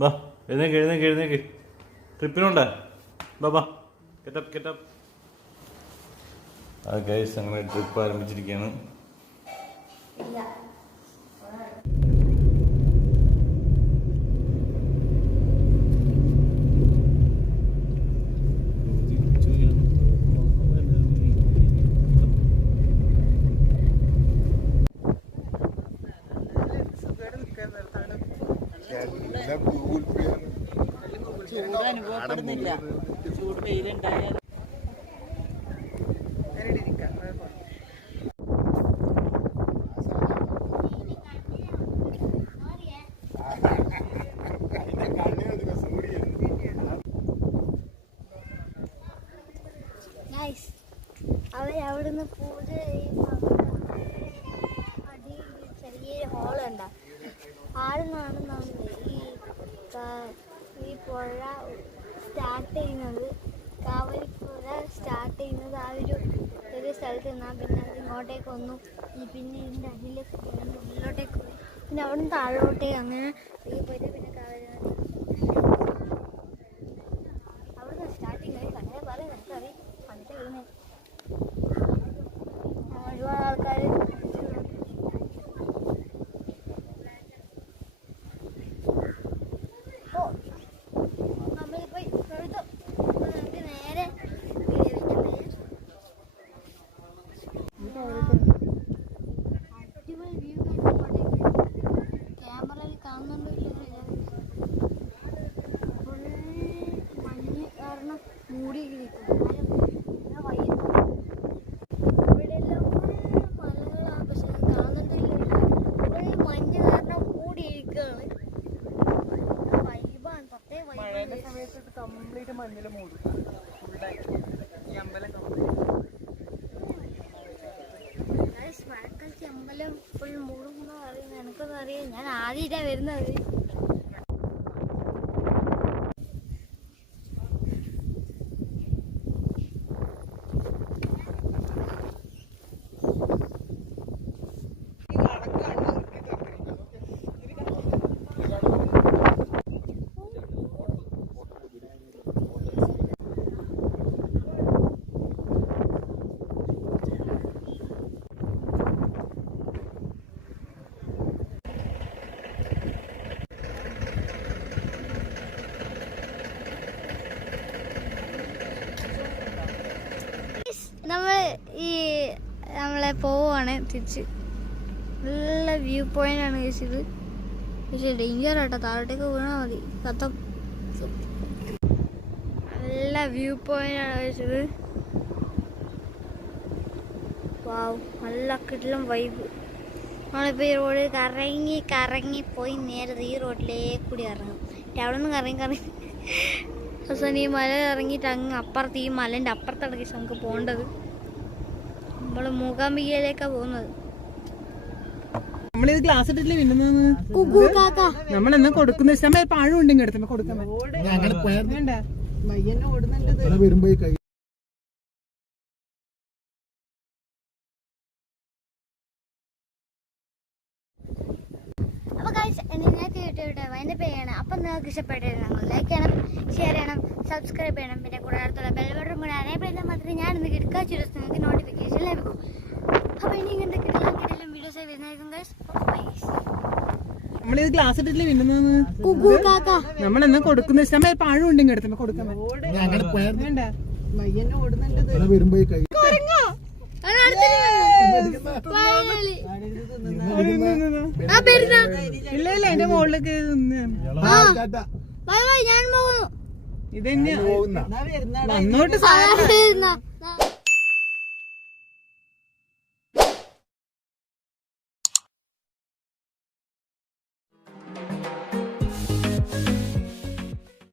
ബാ എഴുന്നേക്ക് എഴുന്നേക്ക് എഴുന്നേക്ക്. ട്രിപ്പിനുണ്ടേ ബാ കെറ്റപ്പ്. ആ ഗൈസ് അങ്ങനെ ട്രിപ്പ് ആരംഭിച്ചിരിക്കുകയാണ്. അനുഭവപ്പെടുന്നില്ല. ചൂട് വെയിലുണ്ടായാലും അവരവിടുന്ന് പൂജ ചെറിയൊരു ഹോളുണ്ട്. ആടുന്നാണെന്നാണ് ഈ പുഴ സ്റ്റാർട്ട് ചെയ്യുന്നത്. കാവലിപ്പുഴ സ്റ്റാർട്ട് ചെയ്യുന്നത് ആ ഒരു സ്ഥലത്ത് നിന്നാൽ പിന്നെ അത് ഇങ്ങോട്ടേക്ക് വന്നു. പിന്നെ ഇതിൻ്റെ അടിയിലേക്ക് ഉള്ളിലോട്ടേക്ക് പോയി. പിന്നെ അവിടെ നിന്ന് താഴോട്ടേക്ക് അങ്ങനെ പോയിട്ട് പിന്നെ കാവലി അവിടുന്ന് സ്റ്റാർട്ടിങ് ആയി അങ്ങനെ പറയും. എനിക്കറിയാം പണ്ടത്തെ വരുന്നത് ഒരുപാട് ആൾക്കാർ ക്യാമറയിൽ കാണുന്നുണ്ടോ മഞ്ഞ് കാരണം മൂടിയിരിക്കുന്നു. ഇവിടെയെല്ലാം മലകളാണ്, പക്ഷെ കാണുന്നില്ല. മഞ്ഞ് കാരണം മൂടിയിരിക്കുകയാണ്. വൈബാണ് പ്രത്യേക മഴയുടെ സമയത്ത് കംപ്ലീറ്റ് മഞ്ഞിൽ മൂടും. ഈ അമ്പലം മഴക്കാലത്ത് അമ്പലം ഫുൾ മൂടുമെന്ന് പറയുന്നത് എനിക്കൊന്നും അറിയാം. ഞാൻ ആദ്യമായിട്ടാണ് വരുന്നത്. നമ്മളെ പോവാണ് തിരിച്ച്. നല്ല വ്യൂ പോയിന്റ് ആണ് കഴിച്ചത്. പക്ഷെ ഡേഞ്ചർ ആട്ടോ, താഴോട്ടേക്ക് വീണാൽ മതി കത്തം. നല്ല വ്യൂ പോയിന്റ് ആണ് കഴിച്ചത്. വാവ്, നല്ല കിടിലം വൈബ്. നമ്മളിപ്പോൾ ഈ റോഡ് കറങ്ങി പോയി നേരെ ഈ റോഡിലേക്ക് കൂടി ഇറങ്ങും. അവിടെ നിന്ന് കറങ്ങി അവസാനം ഈ മല ഇറങ്ങിയിട്ട് അങ്ങ് അപ്പുറത്ത് ഈ മലേൻ്റെ അപ്പുറത്തടക്കി നമുക്ക് പോകേണ്ടത്. നമ്മൾ മൂകാംബികയിലേക്കാണ് പോകുന്നത്. നമ്മളിത് ഗ്ലാസ് ഇട്ടിട്ടില്ല പിന്നെന്ന് നമ്മളെന്നാ കൊടുക്കുന്ന സമയം പഴം ഉണ്ടെങ്കിൽ എടുത്തമ്മ കൊടുക്കാൻ വയ്യന്നെ ഓടുന്നുണ്ട്. അപ്പോൾ ഗൈസ് നിങ്ങൾക്ക് യൂട്യൂബിൻ്റെ വൈൻഡപ്പ് ചെയ്യണം. അപ്പം നിങ്ങൾക്ക് ഇഷ്ടപ്പെട്ടിരുന്നു ഞങ്ങൾ ലൈക്ക് ചെയ്യണം, ഷെയർ ചെയ്യണം, സബ്സ്ക്രൈബ് ചെയ്യണം. പിന്നെ കൂടെ അടുത്തുള്ള ബെൽ ബട്ടൺ കൂടെ അനേബിൾ ചെയ്താൽ മാത്രമേ ഞാൻ ഇന്ന് കിടക്കാച്ച ദിവസം നിങ്ങൾക്ക് നോട്ടിഫിക്കേഷൻ ലഭിക്കും. അപ്പോൾ ഇനി ഇങ്ങനത്തെ കിടലും വീഡിയോസ് വരുന്നതായിരിക്കും ഗൈസ്. നമ്മളിത് ഗ്ലാസ് ഇട്ടിട്ടില്ല പിന്നെന്ന് നമ്മളെന്നാ കൊടുക്കുന്ന സമയം പഴം ഉണ്ടെങ്കിൽ എടുത്തമ്മ കൊടുക്കാൻ വയ്യന്നെ ഓടുന്നുണ്ട്. ഇല്ല എന്റെ മുകളിലേക്ക് ഞാൻ പോകുന്നു. ഇതന്നെയാ വന്നോട്ട് സാധനം.